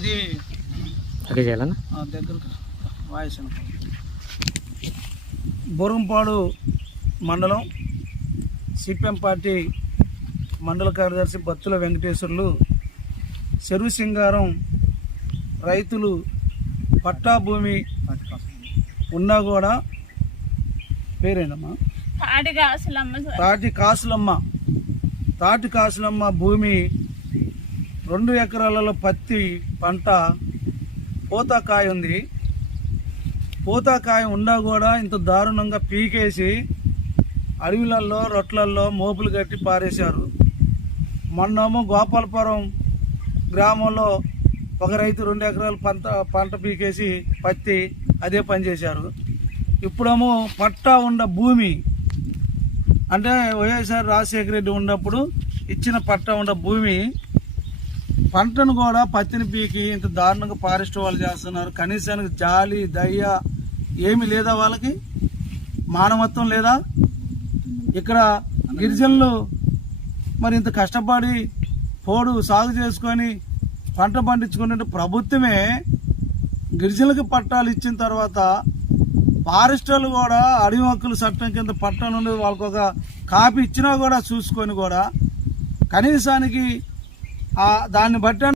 ఇది దగ్గర వాయిస్ బోరంపాడు మండలం సిపిఎం పార్టీ మండల కార్యదర్శి బత్తుల వెంకటేశ్వర్లు చెరువు సింగారం రైతులు పట్టా భూమి ఉన్నా కూడా పేరేనమ్మా తాటి కాసులమ్మ భూమి 2 ఎకరాలలో పత్తి పంట పూతకాయ ఉంది. పూతకాయ ఉన్నా కూడా ఇంత దారుణంగా పీకేసి అడవిలలో రొట్లల్లో మోపులు కట్టి పారేశారు. మొన్నేమో గోపాలపురం గ్రామంలో ఒక రైతు 2 ఎకరాలు పంట పీకేసి పత్తి అదే పని చేశారు. ఇప్పుడేమో పట్టా ఉన్న భూమి అంటే వైఎస్ఆర్ రాజశేఖర రెడ్డి ఉన్నప్పుడు ఇచ్చిన పట్టా ఉన్న భూమి పంటను కూడా పత్తిని పీకి ఇంత దారుణంగా ఫారెస్ట్ వాళ్ళు చేస్తున్నారు. కనీసానికి జాలి దయ ఏమి లేదా? వాళ్ళకి మానవత్వం లేదా? ఇక్కడ గిరిజనులు మరి ఇంత కష్టపడి సాగు చేసుకొని పంట పండించుకునే ప్రభుత్వమే గిరిజనులకు పట్టాలు ఇచ్చిన తర్వాత ఫారెస్ట్ వాళ్ళు కూడా అడవి హక్కుల చట్టం కింద పట్టాలు ఉండి వాళ్ళకు ఒక కాపీ ఇచ్చినా కూడా చూసుకొని కూడా కనీసానికి దాన్ని బట్టి